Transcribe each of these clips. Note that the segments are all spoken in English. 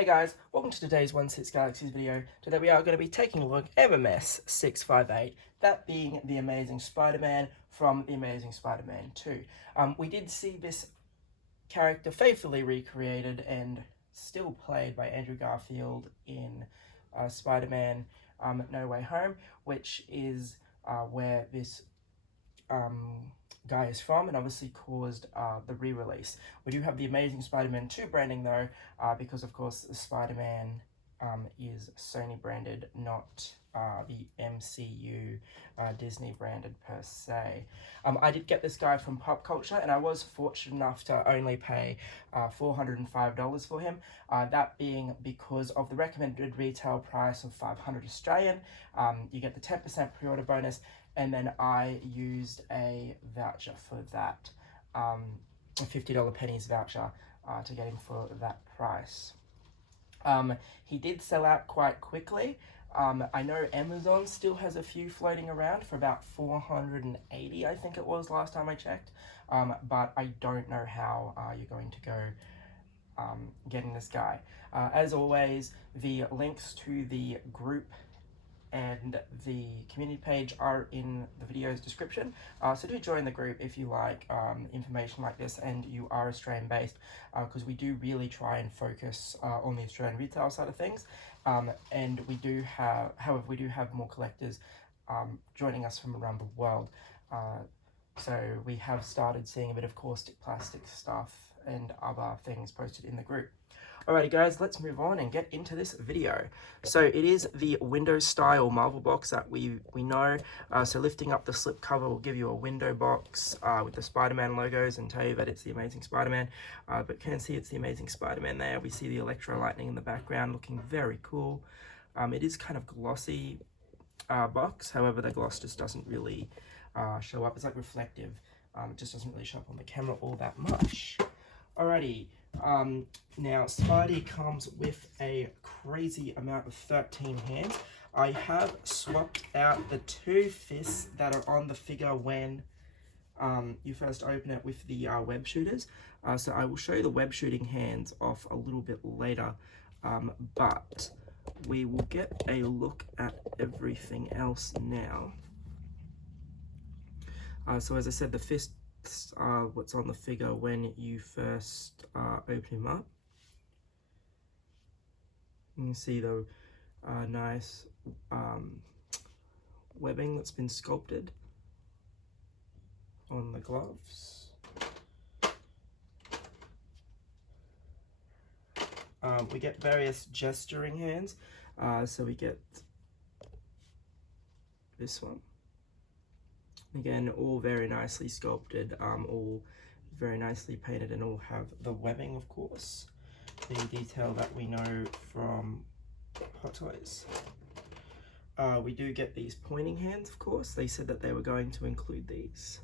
Hey guys, welcome to today's 16 Galaxies video. Today we are going to be taking a look at MMS 658, that being the Amazing Spider-Man from The Amazing Spider-Man 2. We did see this character faithfully recreated and still played by Andrew Garfield in Spider-Man No Way Home, which is where this guy is from, and obviously caused the re-release. We do have the Amazing Spider-Man 2 branding though, because of course the Spider-Man is Sony branded, not the MCU Disney branded per se. I did get this guy from Pop Culture, and I was fortunate enough to only pay $405 for him, that being because of the recommended retail price of $500 Australian. You get the 10% pre-order bonus, and then I used a voucher for that, a $50 pennies voucher to get him for that price. He did sell out quite quickly. I know Amazon still has a few floating around for about $480, I think it was last time I checked, but I don't know how you're going to go getting this guy. As always, the links to the group and the community page are in the video's description, so do join the group if you like information like this and you are Australian based, because we do really try and focus on the Australian retail side of things, and we do have more collectors joining us from around the world, so we have started seeing a bit of caustic plastic stuff and other things posted in the group. Alrighty guys, let's move on and get into this video. So it is the window style Marvel box that we know. So lifting up the slip cover will give you a window box with the Spider-Man logos and tell you that it's the Amazing Spider-Man. But can see it's the Amazing Spider-Man there. We see the Electro Lightning in the background looking very cool. It is kind of glossy box, however the gloss just doesn't really show up. It's like reflective. It just doesn't really show up on the camera all that much. Alrighty. Now Spidey comes with a crazy amount of 13 hands. I have swapped out the 2 fists that are on the figure when you first open it with the web shooters. So I will show you the web shooting hands off a little bit later, but we will get a look at everything else now. So as I said, the fist what's on the figure when you first open him up. You can see the nice webbing that's been sculpted on the gloves. We get various gesturing hands, so we get this one. Again, all very nicely sculpted, all very nicely painted, and all have the webbing, of course, the detail that we know from Hot Toys. We do get these pointing hands, of course. They said that they were going to include these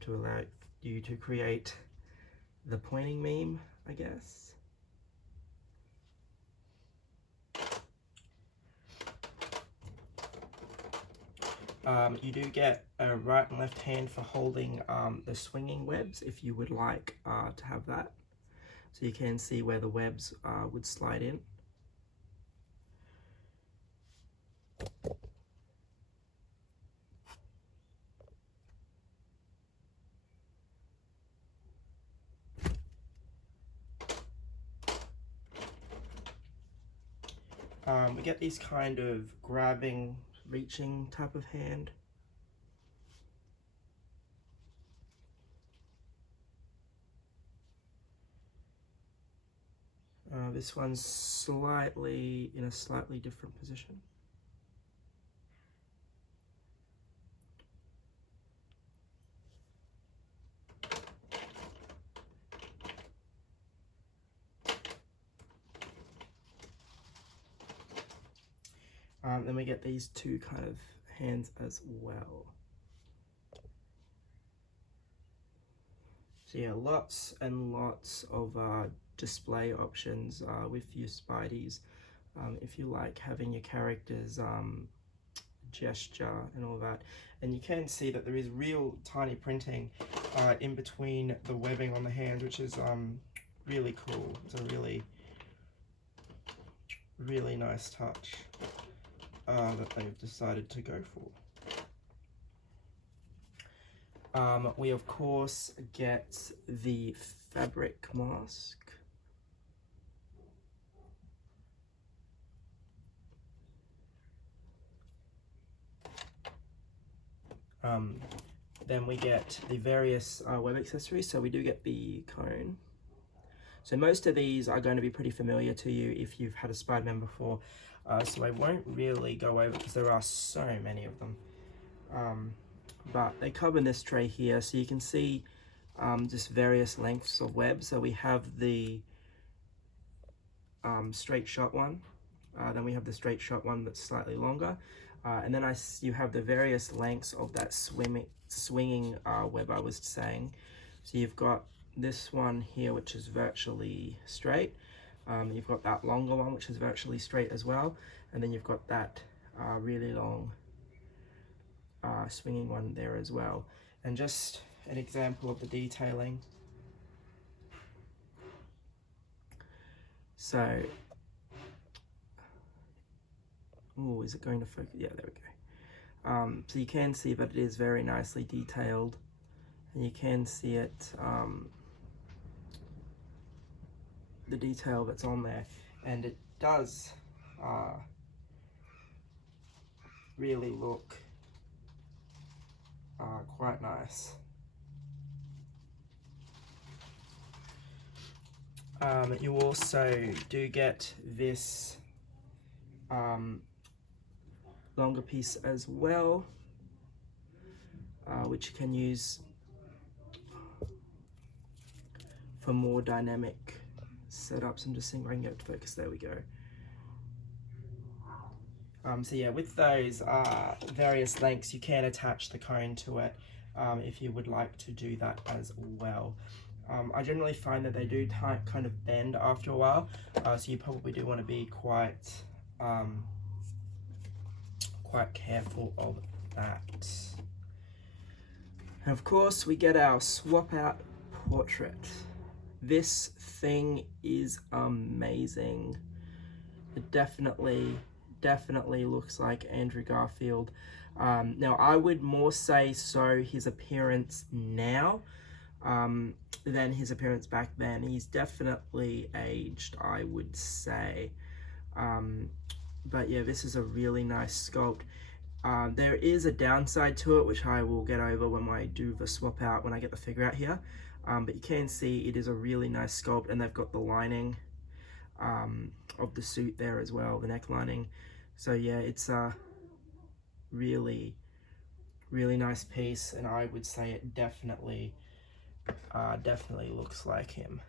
to allow you to create the pointing meme, I guess. You do get a right and left hand for holding the swinging webs if you would like to have that. So you can see where the webs would slide in. We get these kind of grabbing, reaching type of hand. This one's in a slightly different position. Then we get these 2 kind of hands as well. So yeah, lots and lots of display options with your Spideys. If you like having your characters gesture and all that. And you can see that there is real tiny printing in between the webbing on the hands, which is really cool. It's a really really nice touch that they've decided to go for. We of course get the fabric mask. Then we get the various web accessories. So we do get the cone. So most of these are going to be pretty familiar to you if you've had a Spider-Man before. So I won't really go over because there are so many of them. But they come in this tray here, so you can see just various lengths of web. So we have the straight shot one, then we have the straight shot one that's slightly longer, and then you have the various lengths of that swinging web I was saying. So you've got this one here, which is virtually straight. You've got that longer one, which is virtually straight as well, and then you've got that really long swinging one there as well. And just an example of the detailing. So, oh, is it going to focus? Yeah, there we go. So you can see that it is very nicely detailed, and you can see it, the detail that's on there, and it does really look quite nice. You also do get this longer piece as well, which you can use for more dynamic setups. I'm just seeing if I can get it to focus. There we go. So yeah, with those various lengths, you can attach the cone to it if you would like to do that as well. I generally find that they do kind of bend after a while, so you probably do want to be quite careful of that. And of course, we get our swap out portrait. This thing is amazing. It definitely looks like Andrew Garfield. Now, I would more say so his appearance now than his appearance back then. He's definitely aged, I would say. But yeah, this is a really nice sculpt. There is a downside to it, which I will get over when I do the swap out, when I get the figure out here. But you can see it is a really nice sculpt, and they've got the lining of the suit there as well, the neck lining. So yeah, it's a really nice piece, and I would say it definitely looks like him.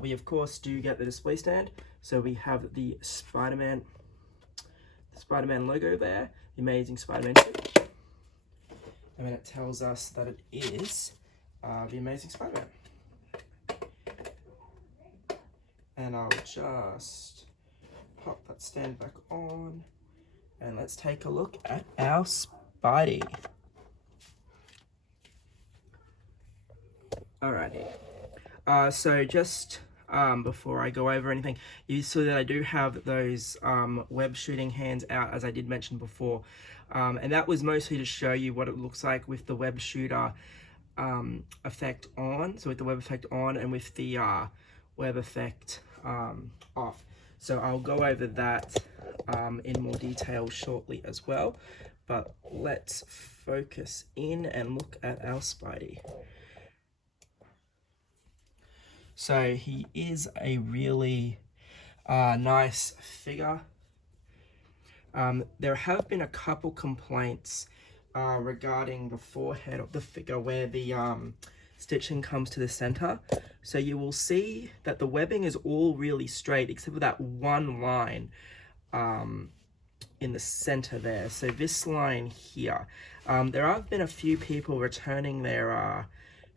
We of course do get the display stand, so we have the Spider-Man logo there, the Amazing Spider-Man 2, and then it tells us that it is the Amazing Spider-Man. And I'll just pop that stand back on, and let's take a look at our Spidey. Alrighty, so just before I go over anything, you saw that I do have those web shooting hands out, as I did mention before, and that was mostly to show you what it looks like with the web shooter effect on, so with the web effect on and with the web effect off. So I'll go over that in more detail shortly as well, but let's focus in and look at our Spidey. So he is a really nice figure. There have been a couple complaints regarding the forehead of the figure where the stitching comes to the center. So you will see that the webbing is all really straight except for that one line in the center there. So this line here, there have been a few people returning their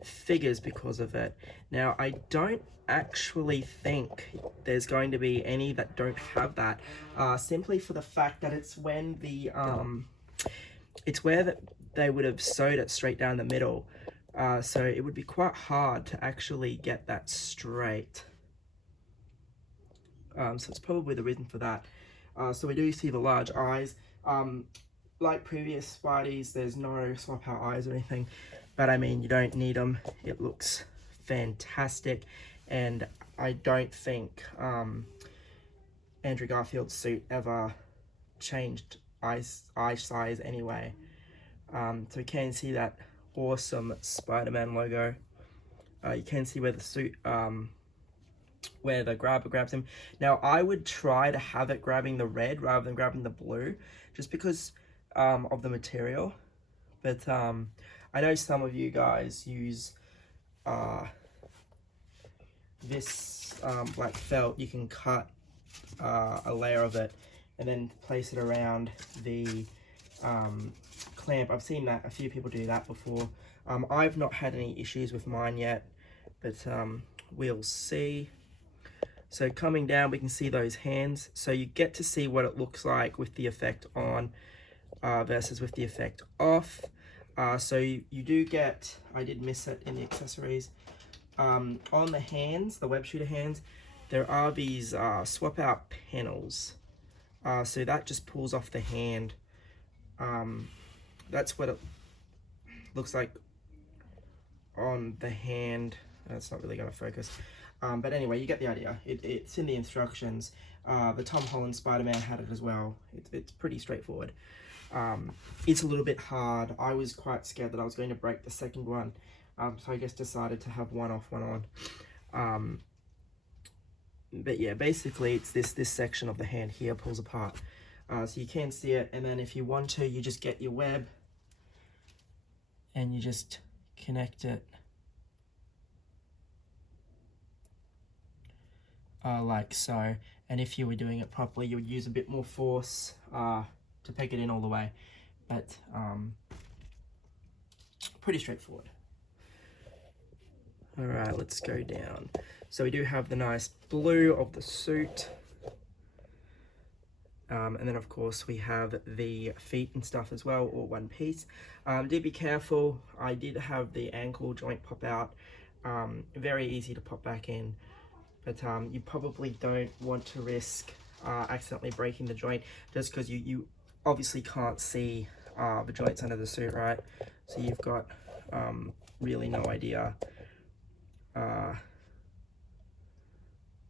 figures because of it. Now, I don't actually think there's going to be any that don't have that, simply for the fact that it's when the it's where that they would have sewed it straight down the middle, so it would be quite hard to actually get that straight. So it's probably the reason for that. So we do see the large eyes. Like previous Spideys, there's no swap out eyes or anything, but I mean, you don't need them. It looks fantastic, and I don't think Andrew Garfield's suit ever changed eye size anyway. So you can see that awesome Spider-Man logo. You can see where the suit, where the grabber grabs him. Now I would try to have it grabbing the red rather than grabbing the blue, just because of the material. But I know some of you guys use this black felt. You can cut a layer of it and then place it around the clamp. I've seen that a few people do that before. I've not had any issues with mine yet, but we'll see. So coming down, we can see those hands. So you get to see what it looks like with the effect on versus with the effect off. So you do get, I did miss it in the accessories, on the hands, the web shooter hands, there are these swap out panels. So that just pulls off the hand. That's what it looks like on the hand. That's not really going to focus. But anyway, you get the idea. It's in the instructions. The Tom Holland Spider-Man had it as well. It's pretty straightforward. It's a little bit hard. I was quite scared that I was going to break the second one. So I just decided to have one off, one on. But yeah, basically it's this section of the hand here pulls apart. So you can see it, and then if you want to, you just get your web and you just connect it like so. And if you were doing it properly, you would use a bit more force to peg it in all the way. But pretty straightforward. All right, let's go down. So we do have the nice blue of the suit. And then of course we have the feet and stuff as well, all one piece. Do be careful, I did have the ankle joint pop out. Very easy to pop back in, but you probably don't want to risk accidentally breaking the joint, just because you obviously can't see the joints under the suit, right? So you've got really no idea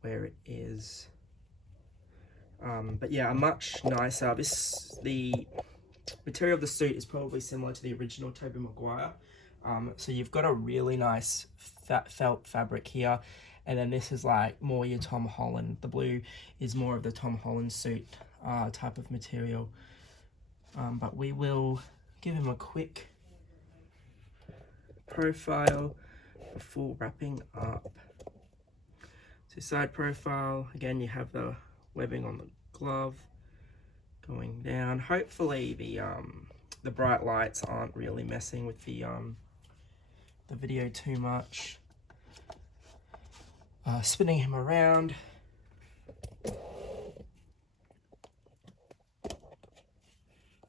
where it is. But yeah, a much nicer, the material of the suit is probably similar to the original Tobey Maguire. So you've got a really nice felt fabric here, and then this is like more your Tom Holland. The blue is more of the Tom Holland suit type of material. But we will give him a quick profile before wrapping up. So side profile, again you have the webbing on the glove going down. Hopefully the bright lights aren't really messing with the video too much. Spinning him around.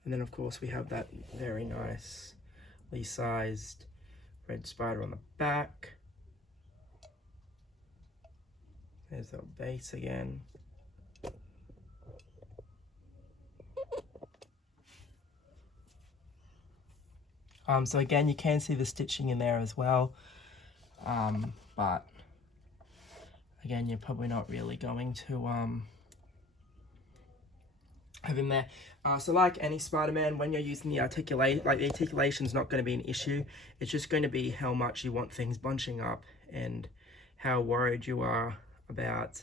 And then of course we have that very nicely sized red spider on the back. There's the base again. So again, you can see the stitching in there as well, but again, you're probably not really going to have him there. So like any Spider-Man, when you're using the articulation is not going to be an issue. It's just going to be how much you want things bunching up and how worried you are about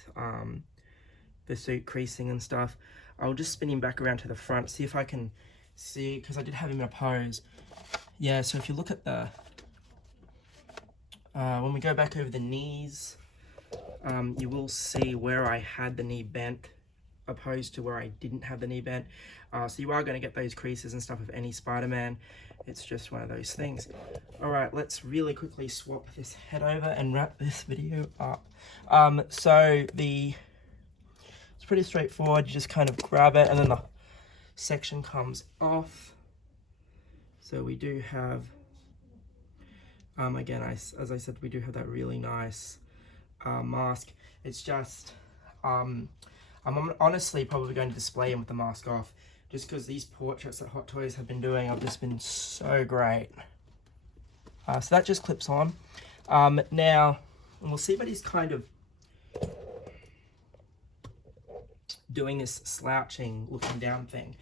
the suit creasing and stuff. I'll just spin him back around to the front, see if I can see, because I did have him in a pose. Yeah, so if you look at the, when we go back over the knees, you will see where I had the knee bent opposed to where I didn't have the knee bent. So you are going to get those creases and stuff of any Spider-Man. It's just one of those things. All right, let's really quickly swap this head over and wrap this video up. So it's pretty straightforward. You just kind of grab it and then the section comes off. So we do have, again, as I said, we do have that really nice mask. It's just, I'm honestly probably going to display him with the mask off, just because these portraits that Hot Toys have been doing have just been so great. So that just clips on. Now, we'll see what he's kind of doing, this slouching, looking down thing.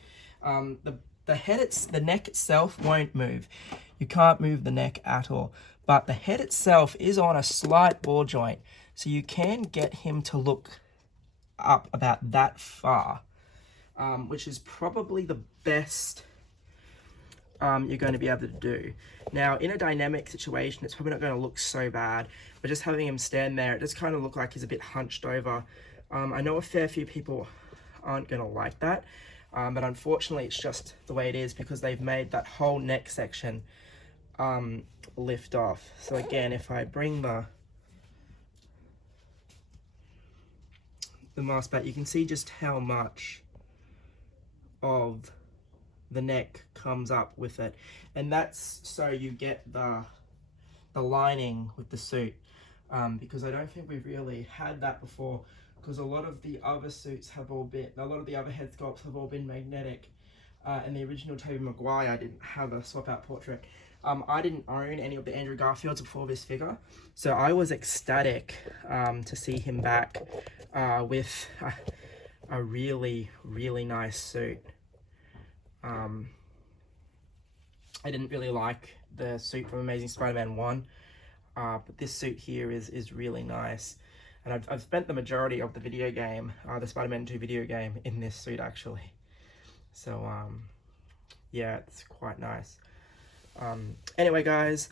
The neck itself won't move. You can't move the neck at all. But the head itself is on a slight ball joint, so you can get him to look up about that far, which is probably the best you're going to be able to do. Now, in a dynamic situation, it's probably not going to look so bad, but just having him stand there, it does kind of look like he's a bit hunched over. I know a fair few people aren't going to like that, but unfortunately it's just the way it is, because they've made that whole neck section lift off. So again, if I bring the mask back, you can see just how much of the neck comes up with it, and that's so you get the lining with the suit, because I don't think we've really had that before, because a lot of the other suits have all been, a lot of the other head sculpts have all been magnetic, and the original Tobey Maguire didn't have a swap out portrait. I didn't own any of the Andrew Garfields before this figure, so I was ecstatic to see him back with a really, really nice suit. I didn't really like the suit from Amazing Spider-Man 1, but this suit here is really nice. And I've spent the majority of the video game, the Spider-Man 2 video game, in this suit actually. So, yeah, it's quite nice. Anyway, guys,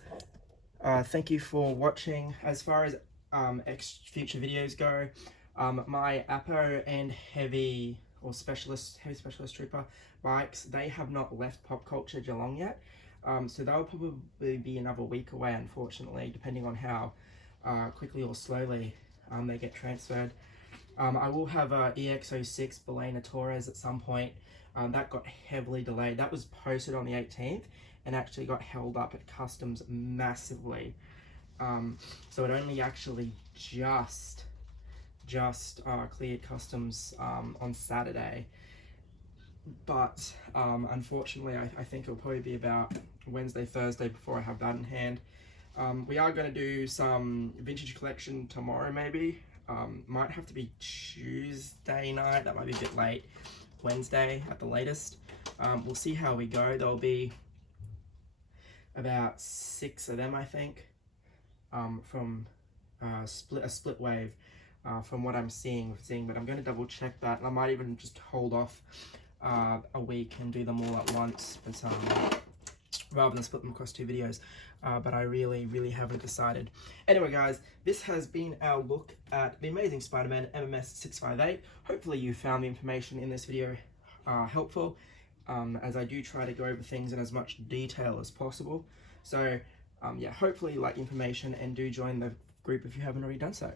thank you for watching. As far as future videos go, my Apo and heavy specialist trooper bikes, they have not left Pop Culture Geelong yet, so they'll probably be another week away, unfortunately, depending on how quickly or slowly they get transferred. I will have a EX06 Belena Torres at some point. That got heavily delayed. That was posted on the 18th and actually got held up at customs massively. So it only actually just cleared customs on Saturday. But unfortunately, I think it'll probably be about Wednesday, Thursday before I have that in hand. We are going to do some vintage collection tomorrow, maybe. Might have to be Tuesday night. That might be a bit late. Wednesday at the latest. We'll see how we go. There'll be about 6 of them, I think, from a split wave, from what I'm seeing. But I'm going to double check that, and I might even just hold off a week and do them all at once, but rather than split them across 2 videos. But I really haven't decided. Anyway, guys, this has been our look at the Amazing Spider-Man MMS 658. Hopefully you found the information in this video helpful, as I do try to go over things in as much detail as possible. So yeah, hopefully you like the information, and do join the group if you haven't already done so.